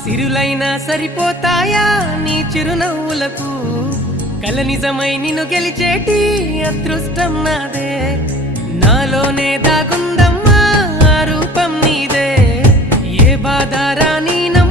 సిరులైనా సరిపోతాయా నీ చిరునవ్వులకు కల నిజమై నిన్ను గెలిచేటి అదృష్టం నాదే నాలోనే దాగుందమ్మా ఆ రూపం నీదే ఏ బాధ రాని